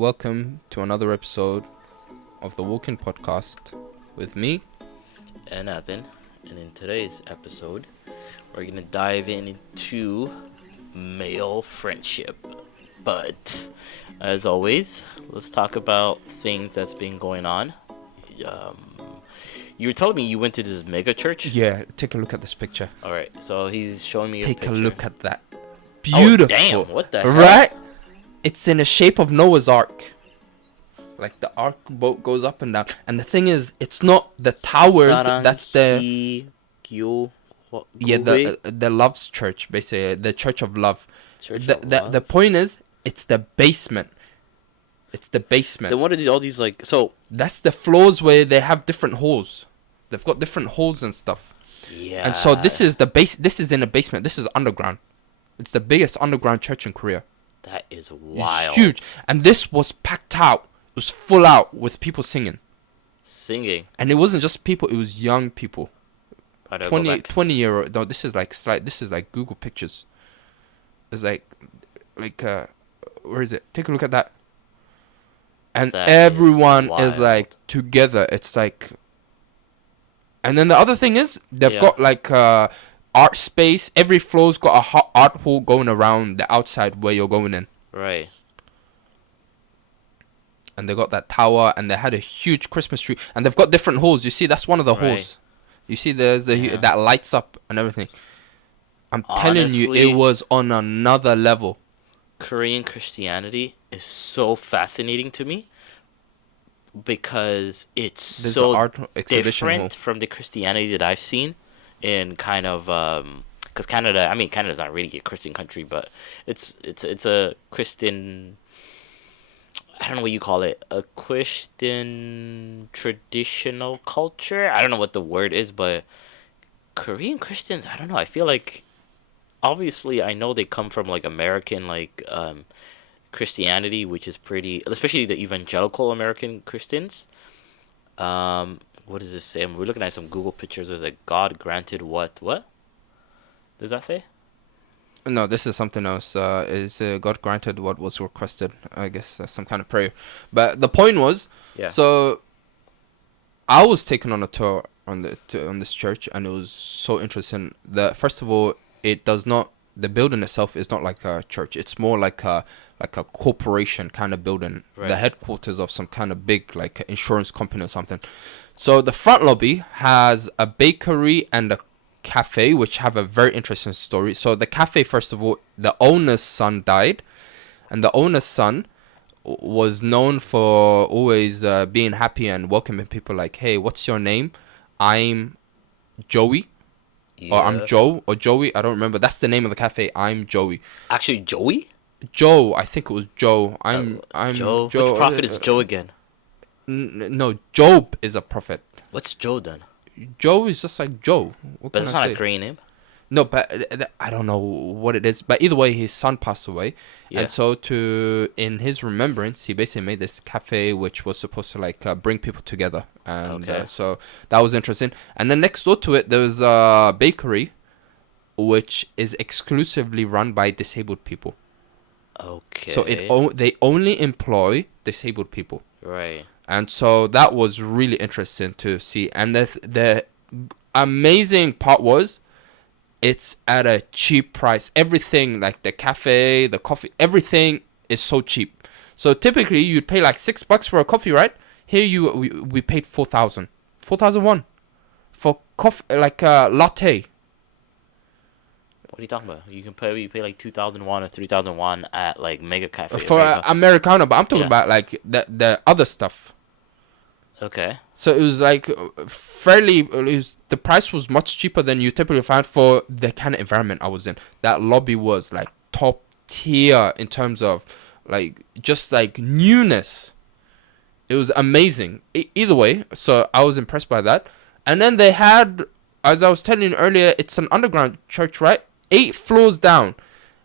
welcome to another episode of the Walk-In Podcast with me. And Evan. And in today's episode, we're going to dive into male friendship. But, as always, let's talk about things that's been going on. You were telling me you went to this mega church? Yeah, take a look at this picture. Alright, so he's showing me a picture. Take a look at that. Beautiful. Oh, damn, what the hell? Right? It's in the shape of Noah's Ark. Like the Ark boat goes up and down. And the thing is, it's not the towers. That's the... Yeah, the Love's Church, basically. The Church of Love. The point is, it's the basement. It's the basement. Then what are all these, like... So... That's the floors where they have different holes. They've got different holes and stuff. Yeah. And so this is the base. This is in a basement. This is underground. It's the biggest underground church in Korea. That is wild. It's huge. And this was packed out. It was full out with people singing. And it wasn't just people. It was young people. 20-year-old. No, this is like Google Pictures. It's like, where is it? Take a look at that. And that everyone is like together. It's like, and then the other thing is they've got like art space. Every floor's got a art hall going around the outside where you're going in. Right. And they got that tower, and they had a huge Christmas tree, and they've got different halls. You see, that's one of the halls. You see, there's that lights up and everything. I'm telling you, it was on another level. Korean Christianity is so fascinating to me because it's so different from the Christianity that I've seen in kind of because Canada's not really a Christian country, but it's a Christian, I don't know what you call it, a Christian traditional culture. I don't know what the word is, but Korean Christians, I don't know, I feel like, obviously I know they come from like American Christianity, which is pretty, especially the evangelical American Christians. What does this say? We're looking at some Google pictures. There's like, God granted what does that say? No, this is something else. God granted what was requested. I guess some kind of prayer. But the point was, so I was taken on a tour on this church, and it was so interesting. First of all, the building itself is not like a church. It's more like a corporation kind of building. Right. The headquarters of some kind of big like insurance company or something. So the front lobby has a bakery and a cafe, which have a very interesting story. So the cafe, first of all, the owner's son died, and the owner's son was known for always being happy and welcoming people. Like, hey, what's your name? I'm Joey. Yeah. Or I'm Joe or Joey. I don't remember. That's the name of the cafe. I'm Joey. Actually, Joey? Joe. I think it was Joe. I'm Joe. Which prophet is Joe again? No, Job is a prophet. What's Joe then? Joe is just like Joe. But it's not a Korean name? No, but I don't know what it is. But either way, his son passed away. Yeah. And so in his remembrance, he basically made this cafe which was supposed to like bring people together. And so that was interesting. And then next door to it, there was a bakery which is exclusively run by disabled people. Okay. So they only employ disabled people. Right. And so that was really interesting to see. And the amazing part was, it's at a cheap price. Everything, like the cafe, the coffee, everything is so cheap. So typically you'd pay like $6 for a coffee, right? Here we paid 4,000 won for coffee, like a latte. What are you talking about? You pay like 2,000 won or 3,000 won at like Mega Cafe for Americano, but I'm talking about like the other stuff. Okay. So it was like the price was much cheaper than you typically find for the kind of environment I was in. That lobby was like top tier in terms of like just like newness. It was amazing. Either way, so I was impressed by that. And then they had, as I was telling you earlier, it's an underground church, right? 8 floors down.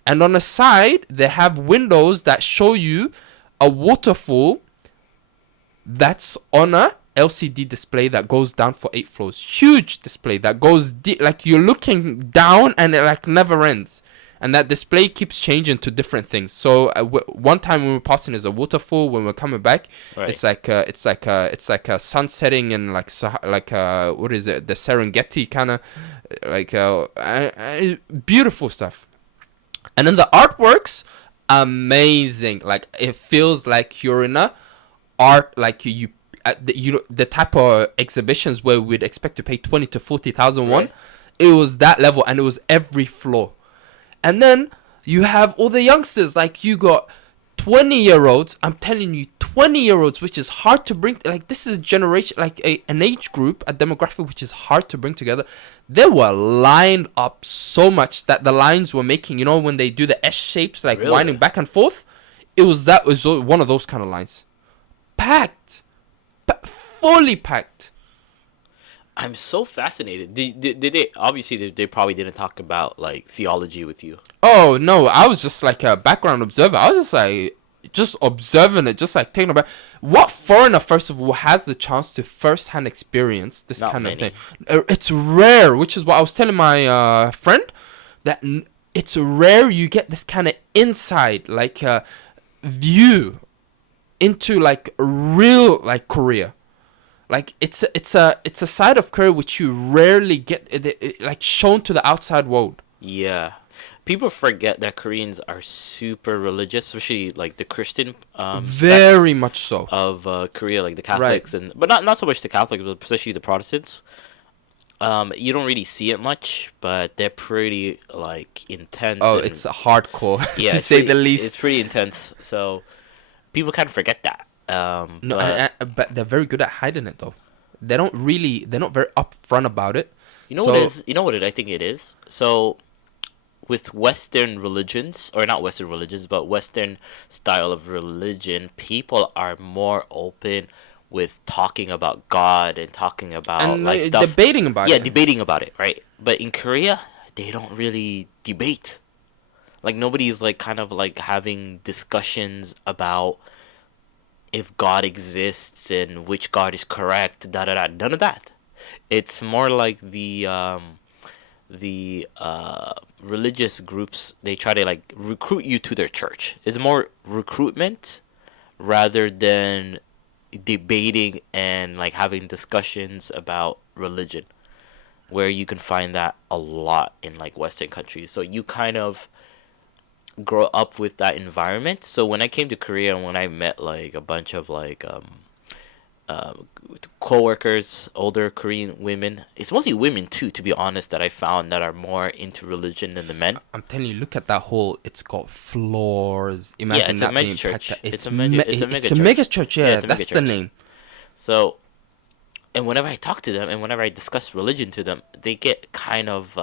And on the side, they have windows that show you a waterfall that's on a LCD display that goes down for 8 floors. Huge display that goes like you're looking down and it like never ends. and that display keeps changing to different things. So one time when we're passing is a waterfall. When we're coming back, it's like a sun setting and like what is it? The Serengeti kind of like beautiful stuff. And then the artworks, amazing. Like it feels like you're in a art, like the type of exhibitions where we'd expect to pay 20 to 40,000 won. It was that level, and it was every floor. And then you have all the youngsters, like you got 20-year-olds. I'm telling you, 20-year-olds, which is hard to bring. Like this is a generation, like an age group, a demographic which is hard to bring together. They were lined up so much that the lines were making, you know, when they do the S shapes, like winding back and forth. It was one of those kind of lines. Packed. Fully packed. I'm so fascinated. Did they, obviously they probably didn't talk about like theology with you. Oh no, I was just like a background observer. I was just like observing it, just like taking about what foreigner first of all has the chance to first-hand experience this kind of thing. It's rare, which is what I was telling my friend, that it's rare you get this kind of inside like view into like real like Korea. Like it's a side of Korea which you rarely get like shown to the outside world. Yeah, people forget that Koreans are super religious, especially like the Christian very much so of Korea, like the Catholics but not so much the Catholics, but especially the Protestants. You don't really see it much, but they're pretty like intense. Oh, it's hardcore to say the least. It's pretty intense, so people kind of forget that. But they're very good at hiding it though. They're not very upfront about it. You know what I think it is? So with Western religions, or not Western religions, but Western style of religion, people are more open with talking about God and talking about and like stuff, debating about it. Yeah, debating about it, right? But in Korea, they don't really debate. Like nobody's like kind of like having discussions about if God exists and which God is correct, none of that. It's more like the religious groups, they try to like recruit you to their church. It's more recruitment rather than debating and like having discussions about religion, where you can find that a lot in like Western countries. So you kind of grow up with that environment. So when I came to Korea and when I met like a bunch of like co-workers, older Korean women, it's mostly women too, to be honest, that I found that are more into religion than the men. I'm telling you, look at that hall. It's got floors. Imagine it's that a mega being church. packed. It's a mega church. Yeah, that's the name. So, and whenever I talk to them and whenever I discuss religion to them, they get kind of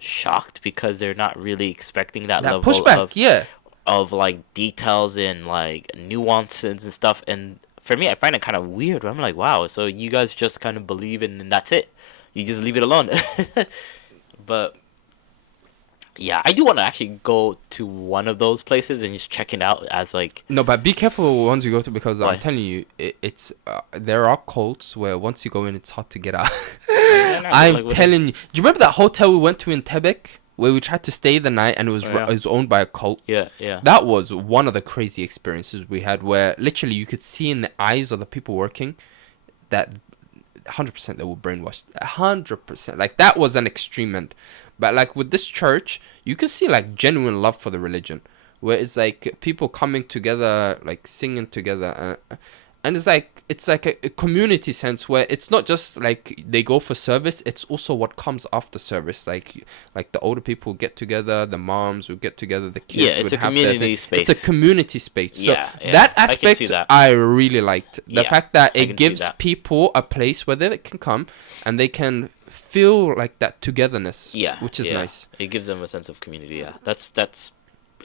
shocked because they're not really expecting that level pushback, of like details and like nuances and stuff. And for me, I find it kind of weird. I'm like, wow, so you guys just kind of believe in and that's it. You just leave it alone. But yeah, I do want to actually go to one of those places and just check it out as like... No, but be careful once you go to, because I'm telling you, it's there are cults where once you go in, it's hard to get out. I'm telling you. Do you remember that hotel we went to in Tebek where we tried to stay the night and it was owned by a cult? Yeah. That was one of the crazy experiences we had, where literally you could see in the eyes of the people working that 100% they were brainwashed. 100%. Like, that was an extreme end. But like with this church, you can see like genuine love for the religion, where it's like people coming together, like singing together, and it's like a community sense where it's not just like they go for service, it's also what comes after service. Like the older people get together, the moms would get together, the kids. Yeah, it's a community space. It's a community space. So yeah, that aspect I really liked. The fact that it gives people a place where they can come and they can feel like that togetherness, which is nice. It gives them a sense of community. Yeah, that's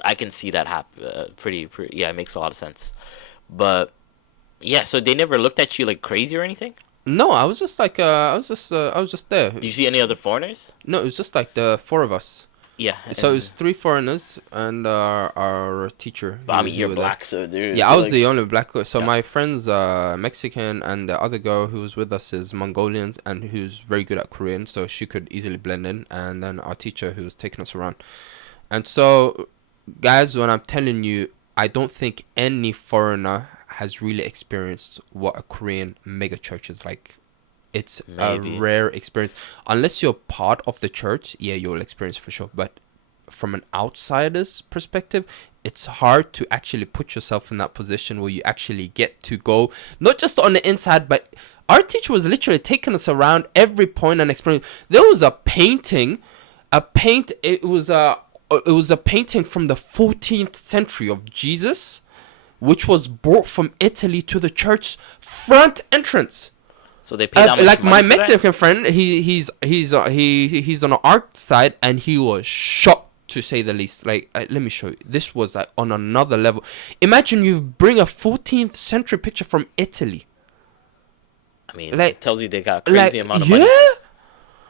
I can see that happen. Pretty. Yeah, it makes a lot of sense. But yeah, so they never looked at you like crazy or anything? No, I was just like I was just there. Did you see any other foreigners? No, it was just like the four of us. Yeah. So it was 3 foreigners and our teacher. But I mean, you're black, so dude. Yeah, I was the only black. So my friend's Mexican, and the other girl who was with us is Mongolian, and who's very good at Korean, so she could easily blend in. And then our teacher who was taking us around. And so, guys, when I'm telling you, I don't think any foreigner has really experienced what a Korean mega church is like. It's Maybe. a rare experience. Unless you're part of the church, yeah, you'll experience for sure. But from an outsider's perspective, it's hard to actually put yourself in that position where you actually get to go, not just on the inside, but our teacher was literally taking us around every point and explaining. There was a painting, it was a painting from the 14th century of Jesus, which was brought from Italy to the church's front entrance. So they paid how much like money my for Mexican that? friend, he's on the art side, and he was shocked to say the least. Like, let me show you. This was like on another level. Imagine you bring a 14th century picture from Italy. I mean, like, it tells you they got a crazy amount of money. Yeah.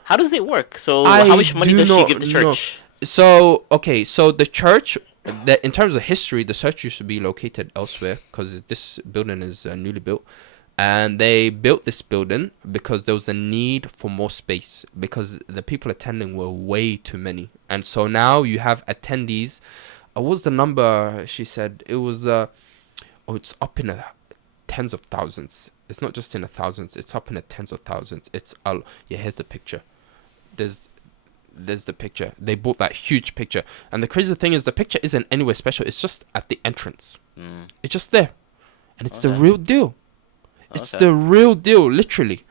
How does it work? So how much money does she give the church? So okay, so the church, that in terms of history, the church used to be located elsewhere because this building is newly built. And they built this building because there was a need for more space because the people attending were way too many. And so now you have attendees. What was the number she said? It was, it's up in the tens of thousands. It's not just in the thousands. It's up in the tens of thousands. Yeah, here's the picture. There's the picture. They bought that huge picture. And the crazy thing is the picture isn't anywhere special. It's just at the entrance. It's just there. And it's the real deal. It's the real deal, literally.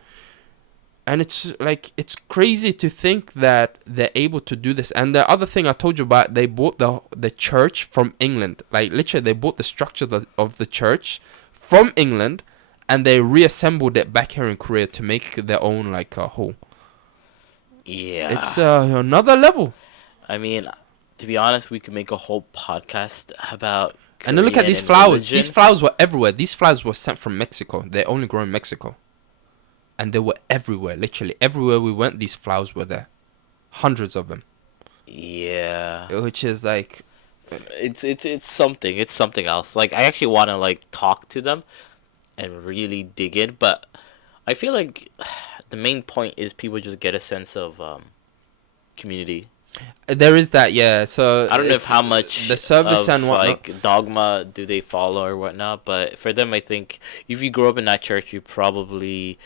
And it's like, it's crazy to think that they're able to do this. And the other thing I told you about, they bought the church from England. Like, literally, they bought the structure of the church from England, and they reassembled it back here in Korea to make their own, like, a whole. Yeah. It's another level. I mean, to be honest, we could make a whole podcast about Korean. And then look at these flowers. Religion. These flowers were everywhere. These flowers were sent from Mexico. They only grow in Mexico. And they were everywhere. Literally everywhere we went, these flowers were there. Hundreds of them. Yeah. Which is like, it's something. It's something else. Like, I actually want to like talk to them and really dig in, but I feel like the main point is people just get a sense of community. There is that, yeah. So I don't know if how much the service of, and whatnot, like, dogma do they follow or whatnot, but for them, I think if you grew up in that church, you probably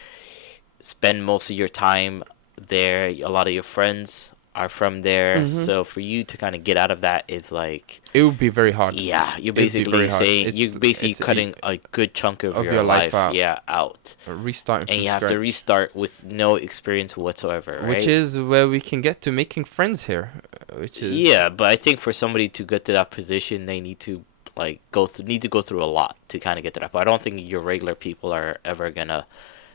spend most of your time there. A lot of your friends are from there, so for you to kind of get out of that is like, it would be very hard. Yeah, you're basically saying you're basically cutting a good chunk of your life out. Yeah, out. Restarting from and you have to restart with no experience whatsoever, right? Which is where we can get to making friends here. Which is, yeah, but I think for somebody to get to that position, they need to like go through a lot to kind of get to that. But I don't think your regular people are ever gonna.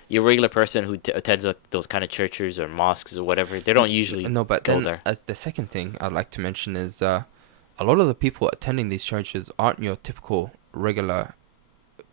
Your regular person who attends those kind of churches or mosques or whatever, they don't usually go there. The second thing I'd like to mention is a lot of the people attending these churches aren't your typical regular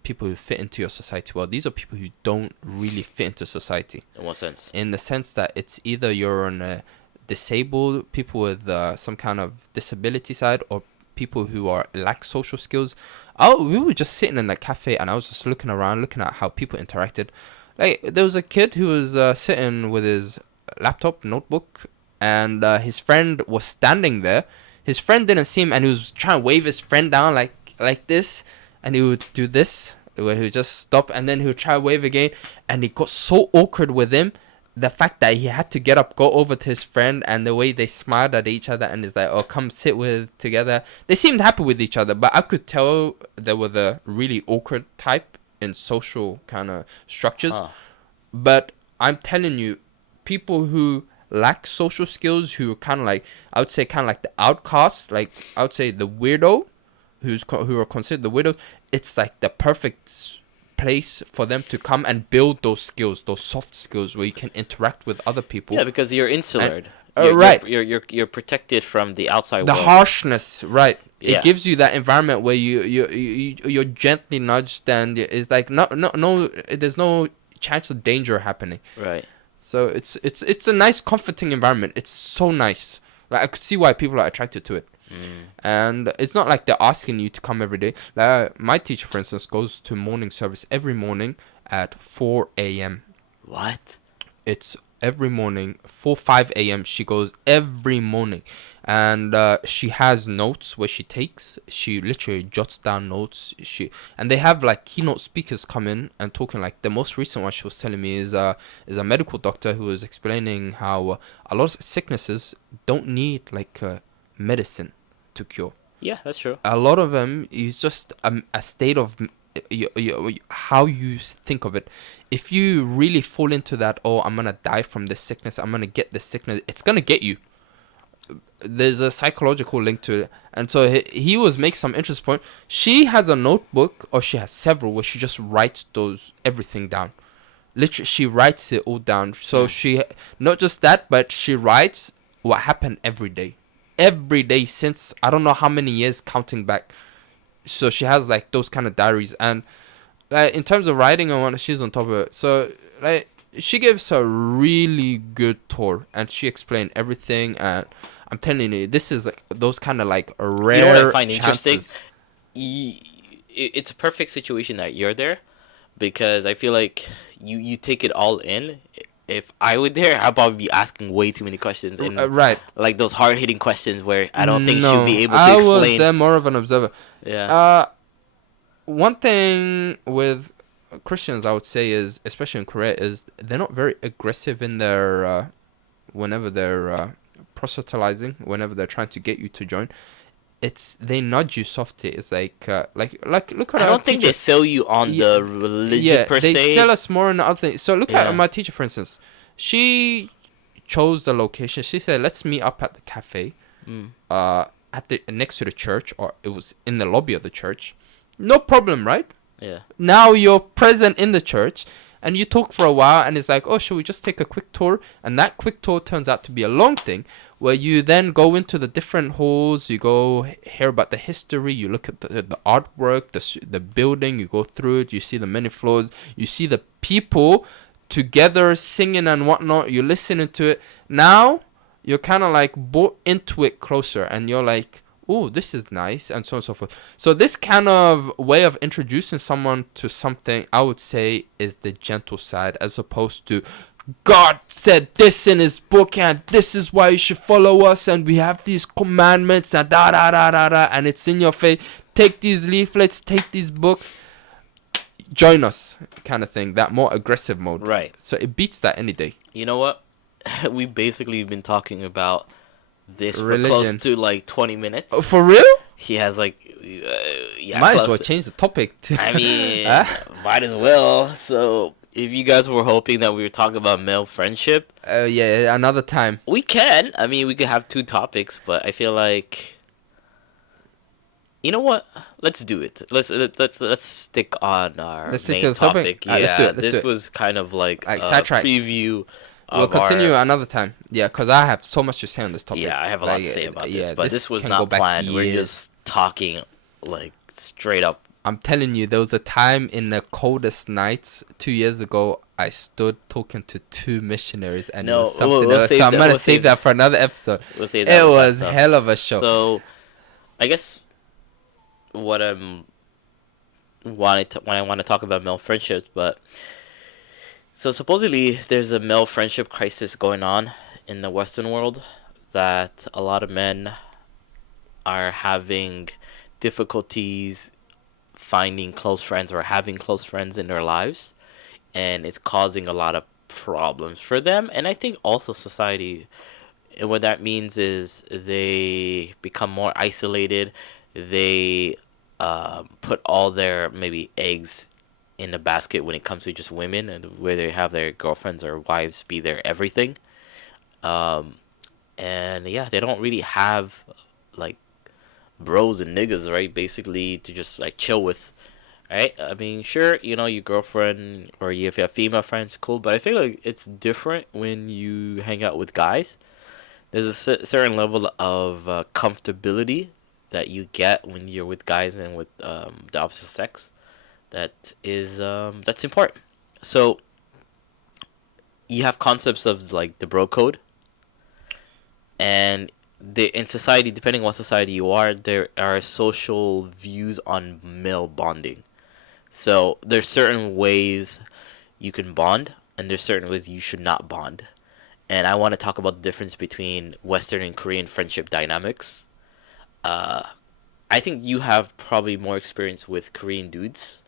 people who fit into your society. Well, these are people who don't really fit into society. In what sense? In the sense that it's either you're on a disabled, people with some kind of disability side, or people who lack social skills. We were just sitting in that cafe, and I was just looking around, looking at how people interacted. Like, there was a kid who was sitting with his laptop, notebook, and his friend was standing there. His friend didn't see him, and he was trying to wave his friend down like this, and he would do this, where he would just stop, and then he would try to wave again, and it got so awkward with him. The fact that he had to get up, go over to his friend, and the way they smiled at each other, and it's like, oh, come sit together. They seemed happy with each other, but I could tell they were the really awkward type in social kind of structures. But I'm telling you, people who lack social skills, who are kind of like, I would say kind of like the outcast, like I would say the weirdo, who are considered the weirdo, it's like the perfect place for them to come and build those skills, those soft skills where you can interact with other people. Yeah, because you're insular. Right. You're protected from the outside the world. Harshness, right? Yeah. It gives you that environment where you're gently nudged, and it's like no, there's no chance of danger happening. Right. So it's a nice, comforting environment. It's so nice. Like, I could see why people are attracted to it. And it's not like they're asking you to come every day. Like, my teacher, for instance, goes to morning service every morning at 4 a.m. What? It's every morning, 5 a.m. She goes every morning, and she has notes where she literally jots down notes. And they have like keynote speakers come in and talking. Like the most recent one she was telling me is a medical doctor who was explaining how a lot of sicknesses don't need like medicine to cure. Yeah, that's true. A lot of them is just a state of how you think of it. If you really fall into that, oh, I'm gonna die from this sickness, I'm gonna get this sickness, it's gonna get you. There's a psychological link to it. And so he was making some interesting point. She has a notebook, or she has several, where she just writes everything down. Literally, she writes it all down. So she, not just that, but she writes what happened every day since I don't know how many years, counting back. So she has like those kind of diaries, and like in terms of writing and what, she's on top of it. So like she gives a really good tour, and she explained everything. And I'm telling you, this is like those kind of like rare. You know what I find chances. interesting? It's a perfect situation that you're there, because I feel like you take it all in. If I were there, I'd probably be asking way too many questions, and right, like those hard hitting questions where I don't think she'll be able to explain. I was there more of an observer. Yeah. One thing with Christians, I would say, is, especially in Korea, is they're not very aggressive in their whenever they're proselytizing, whenever they're trying to get you to join. They nudge you softly. It's like look at I don't think they sell you on the religion per se. They sell us more on the other thing. So look at my teacher, for instance. She chose the location. She said, let's meet up at the cafe at the next to the church, or it was in the lobby of the church. No problem, right? Yeah. Now you're present in the church, and you talk for a while, and it's like, oh, should we just take a quick tour? And that quick tour turns out to be a long thing, where you then go into the different halls, you go hear about the history, you look at the artwork, the building, you go through it, you see the many floors, you see the people together singing and whatnot, you're listening to it. Now you're kind of like brought into it closer, and you're like, oh, this is nice, and so on and so forth. So this kind of way of introducing someone to something, I would say, is the gentle side, as opposed to, God said this in his book, and this is why you should follow us, and we have these commandments, and da da da da da, and it's in your face. Take these leaflets, take these books, join us, kind of thing. That more aggressive mode. Right. So it beats that any day. You know what? We basically been talking about this religion for close to like 20 minutes. Oh, for real? He has like might as well change the topic. I mean, might as well. So if you guys were hoping that we were talking about male friendship, yeah, another time we can. I mean, we could have two topics, but I feel like, you know what? Let's do it. Let's stick on our main topic. Yeah, let's do it. This was kind of like a preview. We'll continue another time. Yeah, because I have so much to say on this topic. Yeah, I have a lot to say about this, but this was not planned. We're just talking like straight up. I'm telling you, there was a time in the coldest nights 2 years ago, I stood talking to 2 missionaries, and it was something else. So I'm going to save that for another episode. We'll save that. It was hell of a show. So, I guess what I want to talk about male friendships, but so supposedly there's a male friendship crisis going on in the Western world, that a lot of men are having difficulties finding close friends or having close friends in their lives, and it's causing a lot of problems for them, and I think also society. And what that means is they become more isolated. They put all their maybe eggs in the basket when it comes to just women, and where they have their girlfriends or wives be their everything. And yeah, they don't really have like bros and niggas, right? Basically to just like chill with, right? I mean, sure, you know, your girlfriend or if you have female friends, cool, but I feel like it's different when you hang out with guys. There's a certain level of comfortability that you get when you're with guys and with the opposite sex. That's important. So you have concepts of like the bro code, and in society, depending on what society you are, there are social views on male bonding. So there's certain ways you can bond, and there's certain ways you should not bond. and I want to talk about the difference between Western and Korean friendship dynamics. I think you have probably more experience with Korean dudes.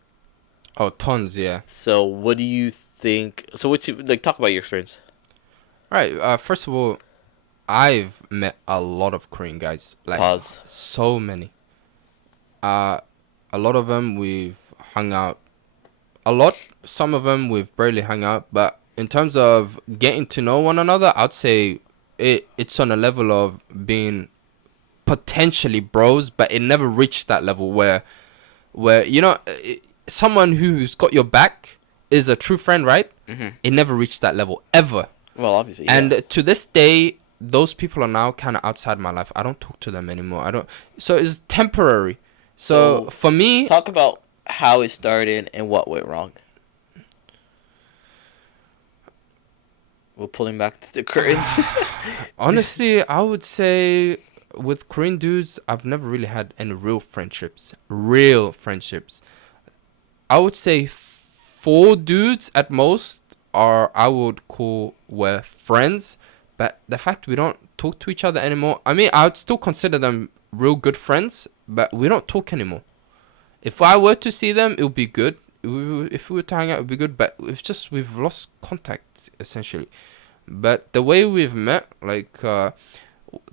Oh, tons, yeah. So what do you think? So what's like? Talk about your experience. All right. First of all, I've met a lot of Korean guys. Like, Pause. so many. A lot of them we've hung out a lot. Some of them we've barely hung out. But in terms of getting to know one another, I'd say it's on a level of being potentially bros, but it never reached that level where someone who's got your back is a true friend, right? Mm-hmm. It never reached that level ever. Well, obviously, yeah. And to this day, those people are now kind of outside my life. I don't talk to them anymore. I don't. So it's temporary. So for me, talk about how it started and what went wrong. We're pulling back the curtains. Honestly, I would say with Korean dudes, I've never really had any real friendships. Real friendships. I would say 4 dudes at most are I would call were friends, but the fact we don't talk to each other anymore. I mean, I would still consider them real good friends, but we don't talk anymore. If I were to see them, it would be good. If we were to hang out, it would be good. But it's just we've lost contact essentially. But the way we've met, like the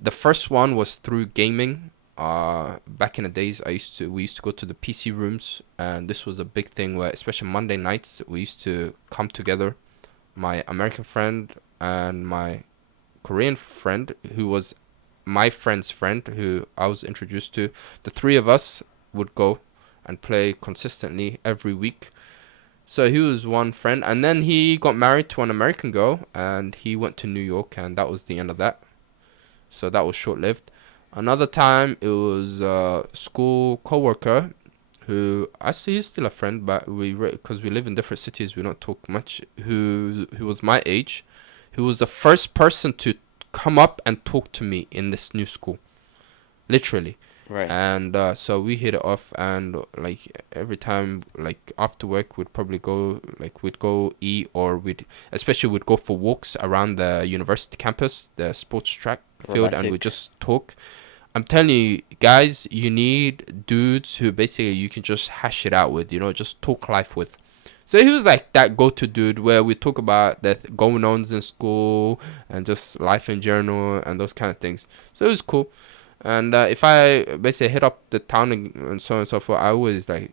first one was through gaming. Back in the days, we used to go to the PC rooms, and this was a big thing where, especially Monday nights, we used to come together. My American friend and my Korean friend, who was my friend's friend, who I was introduced to, the 3 of us would go and play consistently every week. So he was one friend, and then he got married to an American girl, and he went to New York, and that was the end of that. So that was short-lived. Another time, it was a school coworker, who he's still a friend, but because we live in different cities, we don't talk much. Who was my age, who was the first person to come up and talk to me in this new school, literally. Right. And so we hit it off, and like every time, like after work, we'd probably go, like we'd go eat, or we'd go for walks around the university campus, the sports track field, and we'd just talk. I'm telling you, guys, you need dudes who basically you can just hash it out with, just talk life with. So he was like that go-to dude where we talk about the going-ons in school and just life in general and those kind of things. So it was cool. And if I basically hit up the town and so on and so forth, I always like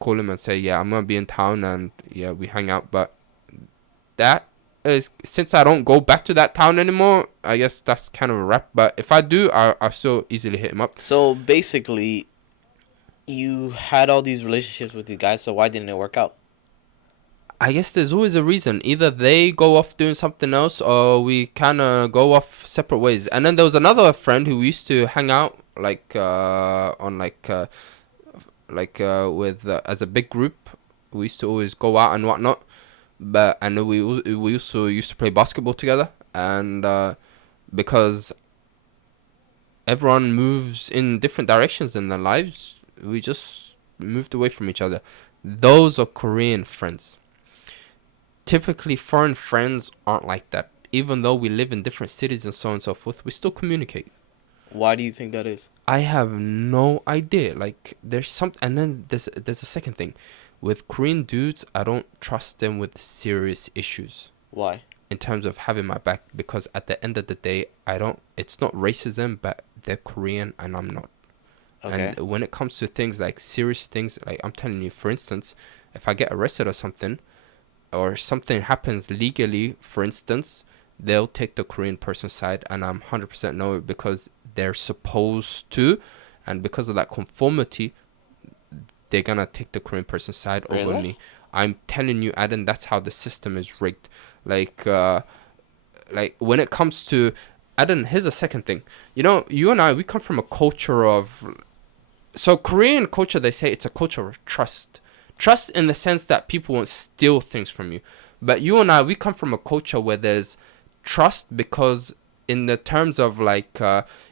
call him and say, yeah, I'm going to be in town, and yeah, we hang out. But that is, since I don't go back to that town anymore, I guess that's kind of a wrap. But if I do, I'll still easily hit him up. So basically, you had all these relationships with these guys, so why didn't it work out? I guess there's always a reason. Either they go off doing something else, or we kind of go off separate ways. And then there was another friend who we used to hang out with as a big group. We used to always go out and whatnot. And we also used to play basketball together. And because everyone moves in different directions in their lives, we just moved away from each other. Those are Korean friends. Typically, foreign friends aren't like that. Even though we live in different cities and so on and so forth, we still communicate. Why do you think that is? I have no idea. Like, there's something. And then there's a second thing. With Korean dudes, I don't trust them with serious issues. Why? In terms of having my back. Because at the end of the day, it's not racism, but they're Korean and I'm not. Okay. And when it comes to things like serious things, like I'm telling you, for instance, if I get arrested or something happens legally, for instance, they'll take the Korean person's side, and I'm 100% know it because they're supposed to, and because of that conformity, they're gonna take the Korean person's side over me. I'm telling you, Adam, that's how the system is rigged. Like when it comes to Adam, here's a second thing. You and I, we come from a culture of, so Korean culture, they say it's a culture of trust. Trust in the sense that people won't steal things from you. But you and I, we come from a culture where there's trust because in the terms of like,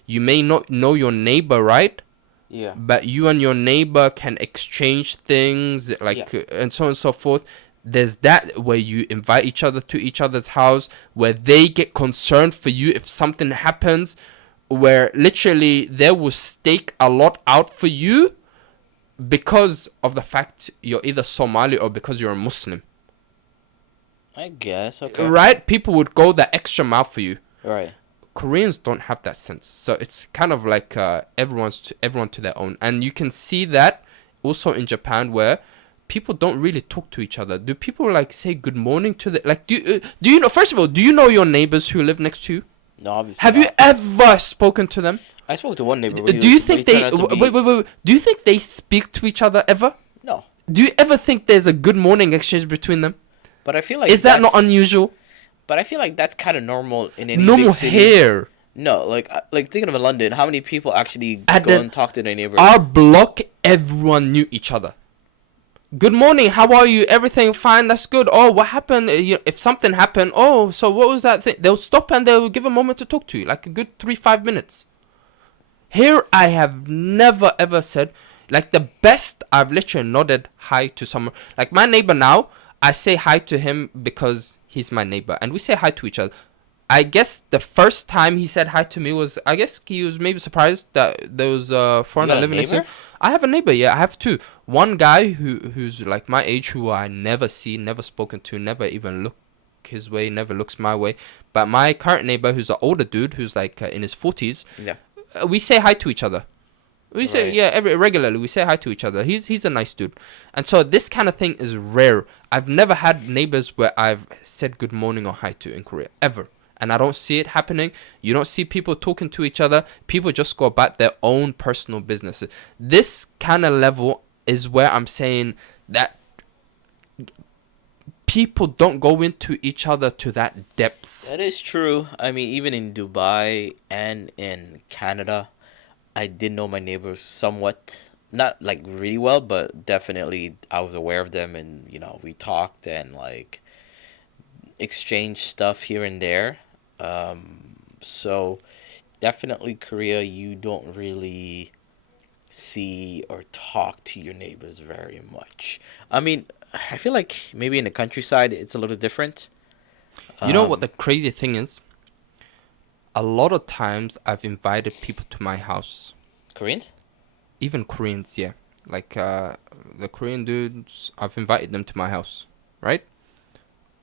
you may not know your neighbor, right? Yeah. But you and your neighbor can exchange things, like, and so on and so forth. There's that where you invite each other to each other's house, where they get concerned for you if something happens, where literally they will stake a lot out for you because of the fact you're either Somali or because you're a Muslim. I guess, okay. Right? People would go the extra mile for you. Right. Koreans don't have that sense. So it's kind of like everyone to their own. And you can see that also in Japan, where people don't really talk to each other. Do people like say good morning to the like? Do you know? First of all, do you know your neighbors who live next to you? No, obviously. Have you ever spoken to them? I spoke to one neighbor. Do you think they wait? Do you think they speak to each other ever? No. Do you ever think there's a good morning exchange between them? But I feel like is that not unusual? But I feel like that's kind of normal in any normal big city. Here. No, like thinking of London, how many people actually go and talk to their neighbors? Our block, everyone knew each other. Good morning, how are you? Everything fine? That's good. Oh, what happened? If something happened, oh, so what was that thing? They'll stop and they'll give a moment to talk to you, like a good 3-5 minutes. Here, I have never ever said, like the best, I've literally nodded hi to someone. Like my neighbor now, I say hi to him because he's my neighbor, and we say hi to each other. I guess the first time he said hi to me was, I guess he was maybe surprised that there was a foreigner living next to him. I have a neighbor, yeah, I have two. One guy who's like my age, who I never see, never spoken to, never even look his way, never looks my way. But my current neighbor, who's an older dude, who's like in his 40s, yeah, we say hi to each other. We say, yeah, regularly we say hi to each other. He's a nice dude. And so this kind of thing is rare. I've never had neighbors where I've said good morning or hi to in Korea, ever. And I don't see it happening. You don't see people talking to each other. People just go about their own personal businesses. This kind of level is where I'm saying that people don't go into each other to that depth. That is true. I mean, even in Dubai and in Canada, I did know my neighbors somewhat, not like really well, but definitely I was aware of them, and we talked and like exchanged stuff here and there. So definitely Korea, you don't really see or talk to your neighbors very much. I mean, I feel like maybe in the countryside it's a little different. You know what the crazy thing is? A lot of times I've invited people to my house. Koreans? Even Koreans, yeah. Like the Korean dudes, I've invited them to my house, right?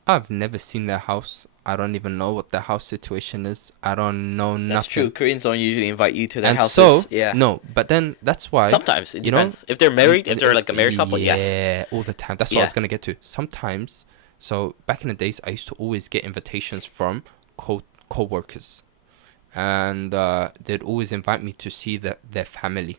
I've never seen their house. I don't even know what their house situation is. I don't know nothing. That's true. Koreans don't usually invite you to their houses. So, yeah. No, but then that's why. Sometimes it depends. If they're married, if they're like a married couple, yes. Yeah, all the time. That's what I was gonna get to. Sometimes, so back in the days, I used to always get invitations from co-workers, and they'd always invite me to see their family.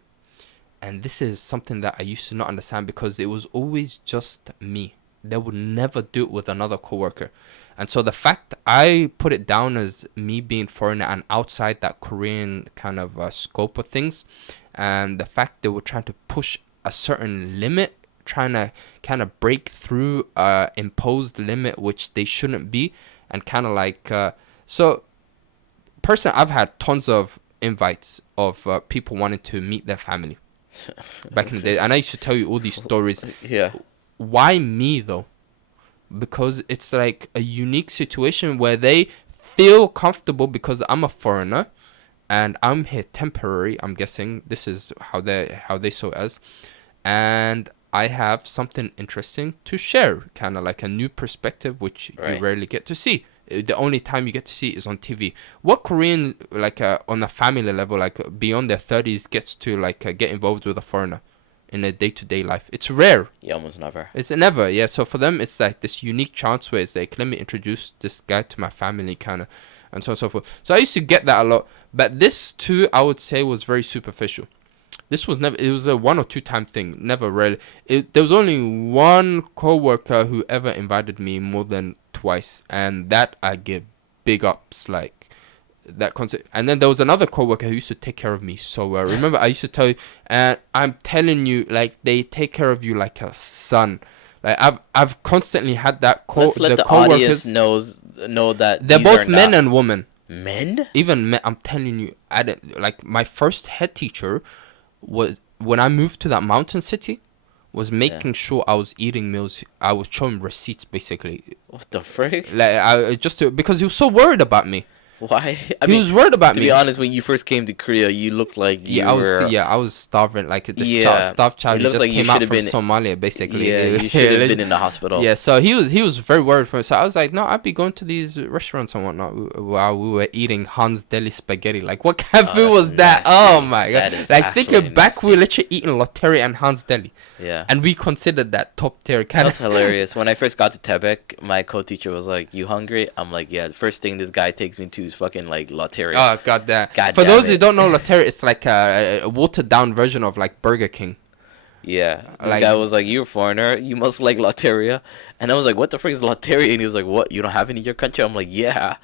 And this is something that I used to not understand, because it was always just me. They would never do it with another coworker. And so the fact I put it down as me being foreigner and outside that Korean kind of scope of things, and the fact they were trying to push a certain limit, trying to kind of break through imposed limit which they shouldn't be, and kind of like so personally, I've had tons of invites of people wanting to meet their family back in the day, and I used to tell you all these stories. Yeah. Why me though? Because it's like a unique situation where they feel comfortable because I'm a foreigner and I'm here temporary. I'm guessing this is how they saw it as, and I have something interesting to share, kind of like a new perspective which you rarely get to see. The only time you get to see is on TV. What Korean, like on a family level, like beyond their 30s, gets to like get involved with a foreigner in their day-to-day life? It's rare. Yeah, almost never. It's never, yeah. So for them, it's like this unique chance where it's like, let me introduce this guy to my family, kind of, and so on and so forth. So I used to get that a lot. But this too, I would say, was very superficial. This was never, it was a 1 or 2 time thing, never really. There was only one co-worker who ever invited me more than twice, and that I give big ups, like that concept. And then there was another co-worker who used to take care of me so well. Remember, I used to tell you, and I'm telling you, like, they take care of you like a son. Like I've constantly had that Let's let the audience know that they're both men and women. Men? Even men. I'm telling you, I didn't, like, my first head teacher was when I moved to that mountain city. was making sure I was eating meals. I was showing receipts, basically. What the frick? Like because he was so worried about me. Why? He was worried about me. To be honest, when you first came to Korea, you looked like I was starving, like this starved child who just came out from Somalia, basically. Yeah, you should have been in the hospital. Yeah, so he was very worried for me. So I was like, no, I'd be going to these restaurants and whatnot while we were eating Hans Deli spaghetti. Like, what kind of food was that? Oh my god! Like, thinking back, we were literally eating Lottery and Hans Deli. Yeah. And we considered that top tier kind of. That's hilarious. When I first got to Tebek, my co-teacher was like, "You hungry?" I'm like, "Yeah." The first thing this guy takes me to is fucking like Lottery. Oh god damn. For those who don't know, Lottery, it's like a watered down version of like Burger King. Yeah. The guy was like, "You're a foreigner. You must like Lotteria." And I was like, "What the frick is Lotteria?" And he was like, "What? You don't have it in your country?" I'm like, "Yeah."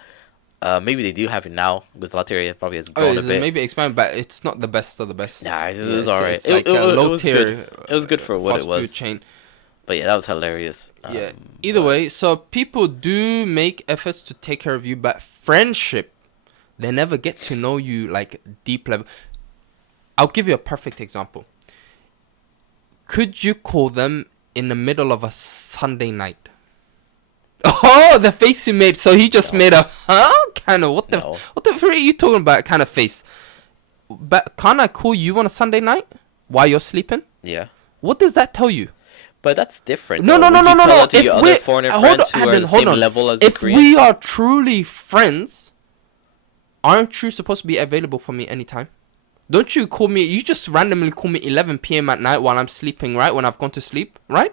Maybe they do have it now with Lotteria. It probably has grown a bit. Maybe expand, but it's not the best of the best. Nah, it was alright. It's like a low tier. It was good for what it was. Food chain. But yeah, that was hilarious. Yeah. Either way, so people do make efforts to take care of you, but friendship, they never get to know you like deep level. I'll give you a perfect example. Could you call them in the middle of a Sunday night? Oh, the face he made. So he just made a kind of what the frick are you talking about kind of face. But can't I call you on a Sunday night while you're sleeping? Yeah. What does that tell you? But that's different. No. If we if we are truly friends, aren't you supposed to be available for me anytime? Don't you call me? You just randomly call me 11 p.m. at night while I'm sleeping, right? When I've gone to sleep, right?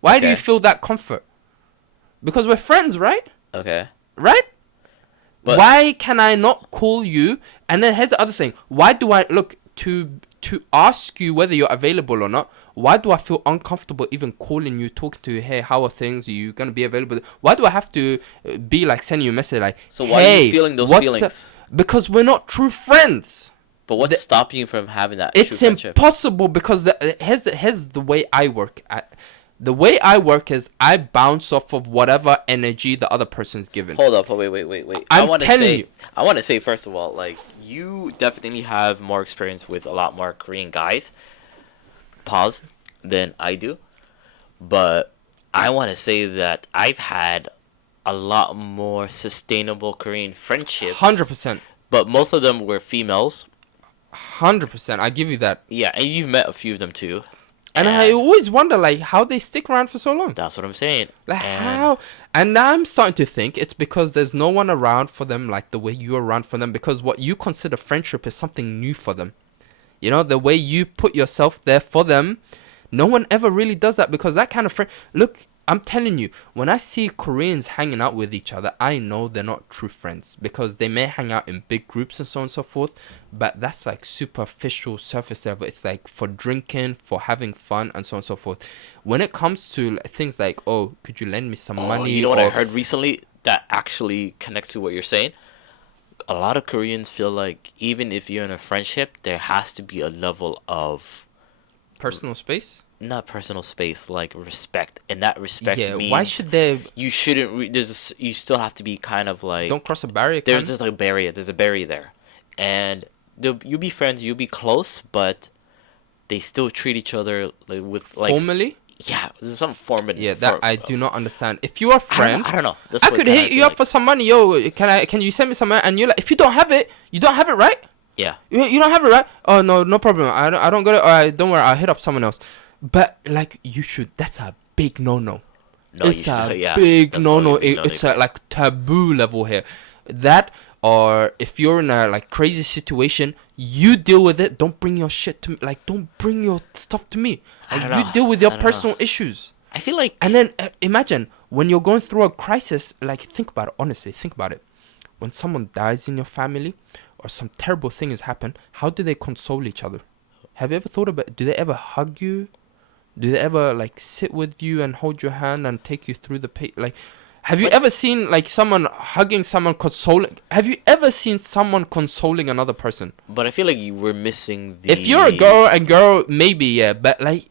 Why do you feel that comfort? Because we're friends, right? Okay. Right? But why can I not call you? And then here's the other thing. Why do I look to ask you whether you're available or not? Why do I feel uncomfortable even calling you, talking to you? Hey, how are things? Are you gonna be available? Why do I have to be like sending you a message like? So why are you feeling those feelings? Because we're not true friends. But what's stopping you from having that? It's impossible because here's the way I work. The way I work is I bounce off of whatever energy the other person's given. Hold up, wait. I want to say first of all, like, you definitely have more experience with a lot more Korean guys. Pause. Than I do, but I want to say that I've had a lot more sustainable Korean friendships. 100%. But most of them were females. 100%. I give you that. Yeah, and you've met a few of them too. And I always wonder, like, how they stick around for so long. That's what I'm saying. Like, how? And now I'm starting to think it's because there's no one around for them like the way you're around for them. Because what you consider friendship is something new for them. You know, the way you put yourself there for them, no one ever really does that. Because that kind of friend... Look, I'm telling you, when I see Koreans hanging out with each other, I know they're not true friends. Because they may hang out in big groups and so on and so forth. But that's like superficial, surface level. It's like for drinking, for having fun, and so on and so forth. When it comes to things like, oh, could you lend me some money? You know what I heard recently that actually connects to what you're saying? A lot of Koreans feel like even if you're in a friendship, there has to be a level of... personal space? Not personal space, like respect. And that respect means... why should they... You shouldn't... you still have to be kind of like... Don't cross a barrier. There's just like a barrier. There's a barrier there. And you'll be friends, you'll be close, but they still treat each other like with like... Formally? Yeah, there's some form. Yeah, that I do not understand. If you're a friend... I don't know. I could hit you up for some money. Yo, can you send me some money? And you're like, if you don't have it, you don't have it, right? Yeah. You don't have it, right? Oh, no problem. I don't got it. All right, don't worry. I'll hit up someone else. But, like, you should... That's a big no-no. It's a big no-no. It's a, like, taboo level here. That... Or if you're in a like crazy situation, you deal with it. Don't bring your shit to me. Like, don't bring your stuff to me. Like, you deal with your personal issues. I feel like... And then imagine when you're going through a crisis. Like, think about it. Honestly, think about it. When someone dies in your family or some terrible thing has happened, how do they console each other? Have you ever thought about it? Do they ever hug you? Do they ever like sit with you and hold your hand and take you through the pain? Like, Have you ever seen like someone hugging someone, consoling? Have you ever seen someone consoling another person? But I feel like you were missing the. If you're a girl, maybe yeah, but like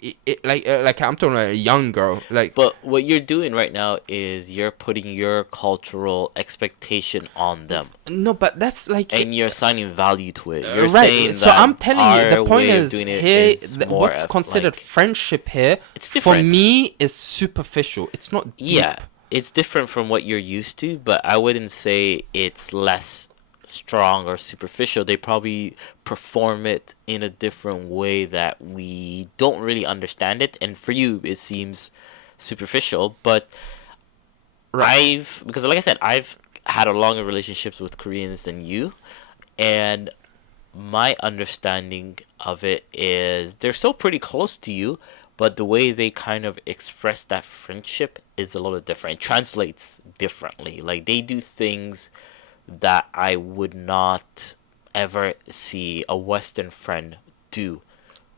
I'm talking about a young girl, like. But what you're doing right now is you're putting your cultural expectation on them. No, but that's like. And you're assigning value to it. You're right. saying So that I'm telling you, the point is here. What's considered like, friendship here? It's different. For me, is superficial. It's not deep. Yeah. It's different from what you're used to, but I wouldn't say it's less strong or superficial. They probably perform it in a different way that we don't really understand it. And for you, it seems superficial. But because like I said, I've had a longer relationships with Koreans than you. And my understanding of it is they're still pretty close to you. But the way they kind of express that friendship is a little different. It translates differently. Like, they do things that I would not ever see a Western friend do.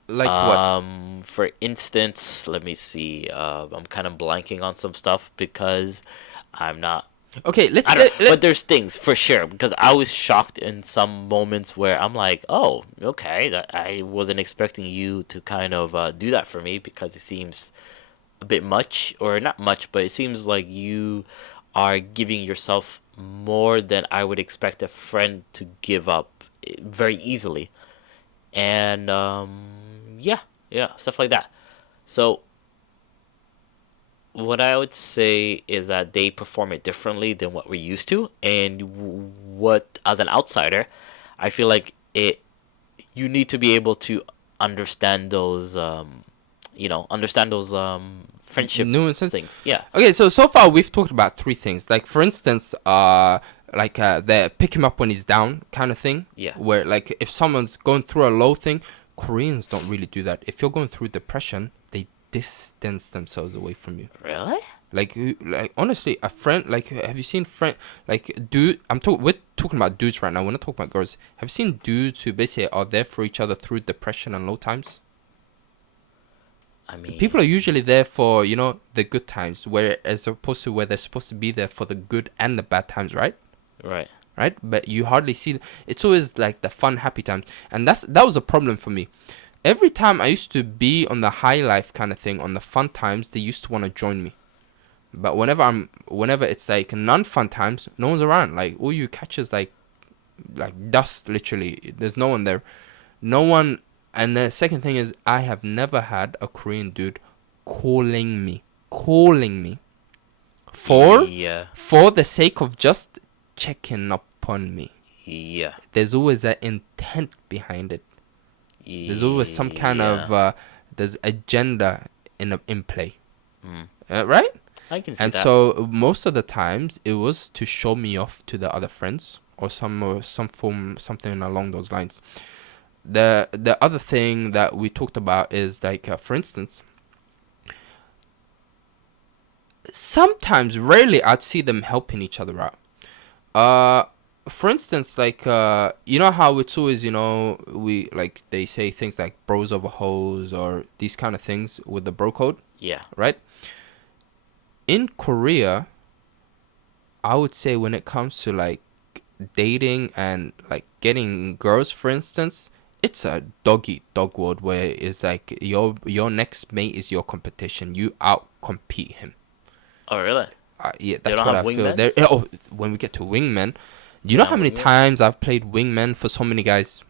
Like what? For instance, let me see. I'm kind of blanking on some stuff because I'm not. Okay, but there's things for sure, because I was shocked in some moments where I'm like, oh, okay, I wasn't expecting you to kind of do that for me, because it seems a bit much, or not much, but it seems like you are giving yourself more than I would expect a friend to give up very easily. And yeah, stuff like that. So what I would say is that they perform it differently than what we're used to, and what, as an outsider, I feel like you need to be able to understand those friendship nuances, things. Yeah. Okay, so far we've talked about three things. Like, for instance, the pick him up when he's down kind of thing. Yeah. Where, like, if someone's going through a low thing, Koreans don't really do that. If you're going through depression, they distance themselves away from you. Really? Like honestly, a friend, like, have you seen dude? We're talking about dudes right now. We're not talking about girls. Have you seen dudes who basically are there for each other through depression and low times? I mean, people are usually there for, the good times, where as opposed to where they're supposed to be there for the good and the bad times, right? Right. Right, but you hardly see. It's always like the fun, happy times, and that was a problem for me. Every time I used to be on the high life kind of thing, on the fun times, they used to want to join me. But whenever it's like non-fun times, no one's around. Like, all you catch is like dust, literally. There's no one there. No one. And the second thing is, I have never had a Korean dude calling me for the sake of just checking up on me. Yeah. There's always an intent behind it. There's always some kind of there's agenda in play, right? I can see and that. So most of the times it was to show me off to the other friends, or something along those lines. The other thing that we talked about is like, for instance, sometimes, rarely, I'd see them helping each other out. For instance, like, you know how it's always, we, like, they say things like bros over hoes, or these kind of things with the bro code. Yeah. Right? In Korea, I would say when it comes to, like, dating and, like, getting girls, for instance, it's a dog world, where it's like your next mate is your competition. You out-compete him. Oh, really? Yeah, that's what I feel. When we get to wingmen, do you know how many times I've played wingmen for so many guys?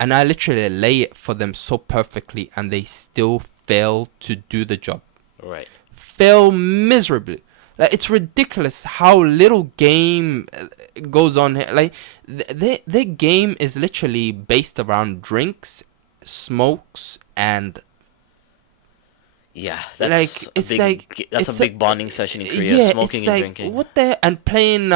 And I literally lay it for them so perfectly, and they still fail to do the job. Right. Fail miserably. Like, it's ridiculous how little game goes on here. Like, their game is literally based around drinks, smokes, and... Yeah, that's a big bonding session in Korea. Yeah, smoking and drinking. What the, and playing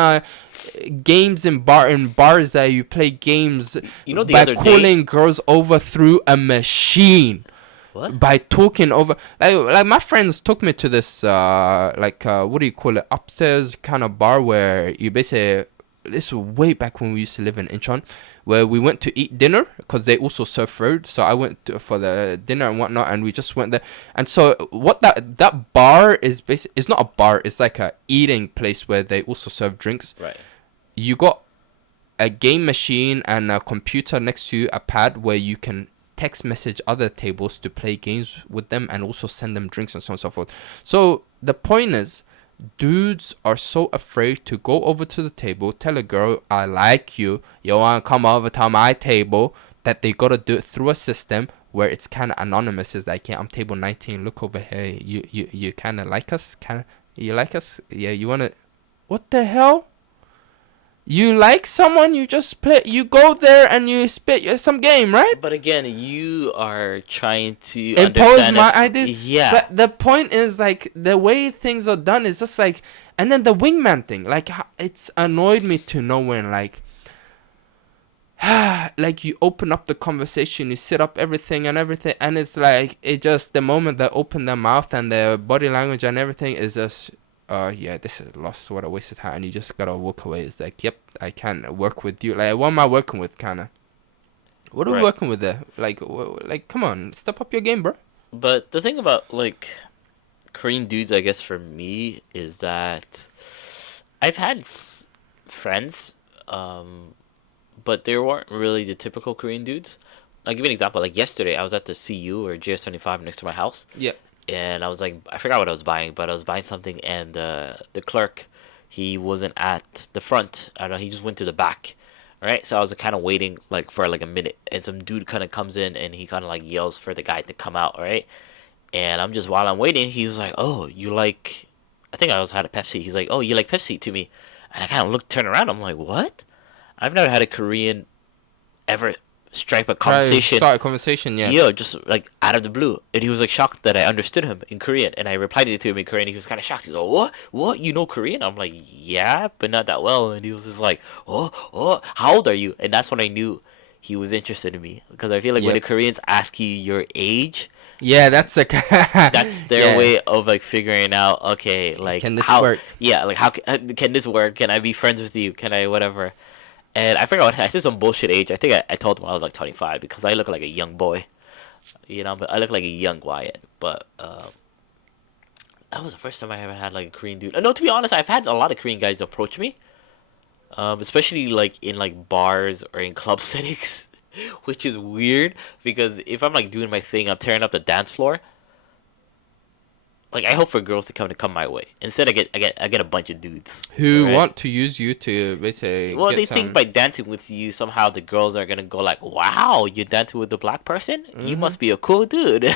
games in bars that you play games by calling girls over through a machine. What? By talking over, like my friends took me to this what do you call it, upstairs kind of bar, where you basically this was way back when we used to live in Incheon, where we went to eat dinner because they also serve food. So I went for the dinner and whatnot, and we just went there. And so what that bar is basically, it's not a bar, it's like a eating place where they also serve drinks. Right. You got a game machine and a computer next to you, a pad where you can text message other tables to play games with them and also send them drinks and so on and so forth. So the point is, dudes are so afraid to go over to the table, tell a girl, I like you, you want to come over to my table, that they got to do it through a system where it's kind of anonymous. It's like, yeah, I'm table 19, look over here, you kind of like us? You like us? Yeah, you want to... What the hell? You like someone, you just play, you go there and you spit some game, right? But again, you are trying to impose my idea. Yeah. But the point is, like, the way things are done is just like, and then the wingman thing, like, it's annoyed me to no end. Like, like you open up the conversation, you set up everything, and it's like, it just, the moment they open their mouth and their body language and everything is just, yeah, this is lost. What a waste of time. And you just gotta walk away. It's like, yep, I can't work with you. Like, what am I working with, kinda? What are we working with there? Like, come on, step up your game, bro. But the thing about, like, Korean dudes, I guess, for me, is that I've had friends, but they weren't really the typical Korean dudes. I'll give you an example. Like, yesterday, I was at the CU, or GS25, next to my house. Yeah. And I was like, I forgot what I was buying, but I was buying something, and the clerk, he wasn't at the front. I don't know, he just went to the back. Right, so I was kind of waiting like for like a minute, and some dude kind of comes in and he kind of like yells for the guy to come out, right? And I'm just, while I'm waiting, he was like, "Oh, you like?" I think I also had a Pepsi. He's like, "Oh, you like Pepsi?" to me, and I kind of turn around. I'm like, "What?" I've never had a Korean ever strike a conversation. Start a conversation, yeah. Yo, just like out of the blue, and he was like shocked that I understood him in Korean, and I replied to him in Korean. He was kind of shocked. He was like, "What? What? You know Korean?" I'm like, "Yeah, but not that well." And he was just like, "Oh, how old are you?" And that's when I knew he was interested in me, because I feel like when the Koreans ask you your age, yeah, that's that's their way of like figuring out, okay, like, can this work? Yeah, like, how can this work? Can I be friends with you? Can I whatever? And I forgot what I said, some bullshit age. I think I told him I was like 25 because I look like a young boy, you know. But I look like a young Wyatt. But that was the first time I ever had like a Korean dude. No, to be honest, I've had a lot of Korean guys approach me, especially like in like bars or in club settings, which is weird because if I'm like doing my thing, I'm tearing up the dance floor. Like, I hope for girls to come my way. Instead, I get a bunch of dudes who want to use you to basically. Well, they think by dancing with you, somehow the girls are gonna go like, "Wow, you're dancing with a black person? Mm-hmm. You must be a cool dude,"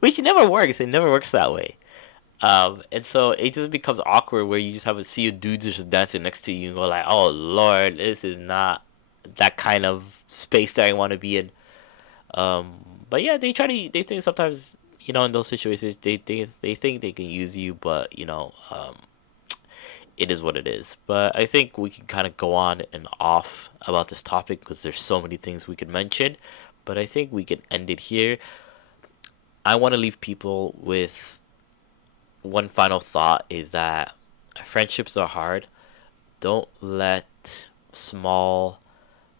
which never works. It never works that way. And so it just becomes awkward where you just have to see a dude just dancing next to you and go like, "Oh Lord, this is not that kind of space that I want to be in." But yeah, they think sometimes, you know, in those situations, they think they can use you, but, you know, it is what it is. But I think we can kind of go on and off about this topic because there's so many things we could mention. But I think we can end it here. I want to leave people with one final thought, is that friendships are hard. Don't let small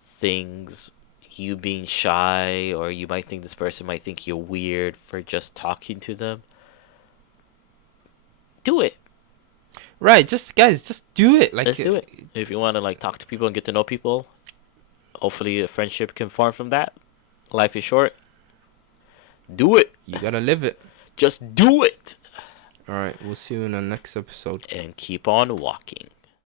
things, you being shy, or you might think this person might think you're weird for just talking to them. Do it. Right, just do it. Like, just do it. If you want to like talk to people and get to know people, hopefully a friendship can form from that. Life is short. Do it. You gotta live it. Just do it. All right, we'll see you in the next episode. And keep on walking.